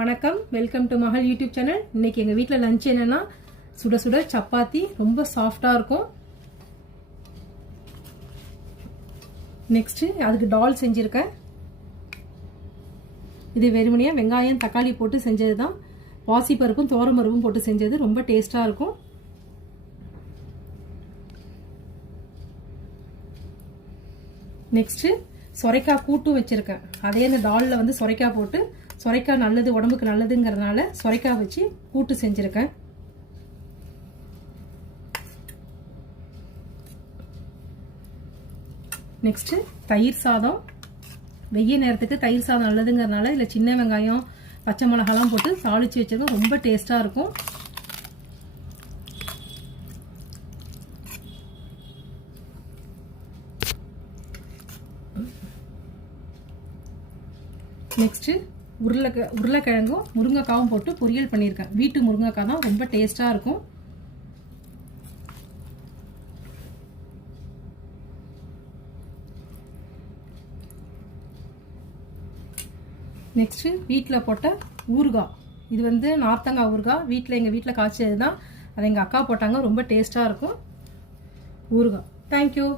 வணக்கம், welcome to மகள் YouTube channel. இன்னைக்கு எங்கள் வீட்டில் லஞ்ச் என்னன்னா சுட சுட சப்பாத்தி, ரொம்ப சாஃப்டாக இருக்கும். நெக்ஸ்ட்டு அதுக்கு டால் செஞ்சுருக்கேன். இது வெறுமனையாக வெங்காயம் தக்காளி போட்டு செஞ்சது தான். பாசிப்பருப்பும் தோரம்பருப்பும் போட்டு செஞ்சது, ரொம்ப டேஸ்ட்டாக இருக்கும். நெக்ஸ்ட்டு சொரைக்காய் கூட்டும் வச்சுருக்கேன். அதே இந்த டாலில் வந்து சொரைக்காய் போட்டு, சொரைக்காய் நல்லது, உடம்புக்கு நல்லதுங்கிறதுனால சொரைக்காய் வச்சு கூட்டு செஞ்சுருக்கேன். நெக்ஸ்ட்டு தயிர் சாதம். வெய்ய நேரத்துக்கு தயிர் சாதம் நல்லதுங்கிறதுனால இதில் சின்ன வெங்காயம் பச்சை மிளகாலாம் போட்டு தாளித்து வச்சிருக்கோம். ரொம்ப டேஸ்ட்டாக இருக்கும். நெக்ஸ்ட்டு உருளைக்கிழங்கும் முருங்கைக்காவும் போட்டு பொரியல் பண்ணியிருக்கேன். வீட்டு முருங்கைக்காய் தான், ரொம்ப டேஸ்ட்டாக இருக்கும். நெக்ஸ்ட்டு வீட்டில் போட்ட ஊறுகாய். இது வந்து நார்த்தங்காய் ஊறுகாய். எங்கள் வீட்டில் காய்ச்சது தான். அதை எங்கள் அக்கா போட்டாங்க. ரொம்ப டேஸ்ட்டாக இருக்கும் ஊறுகாய். தேங்க்யூ.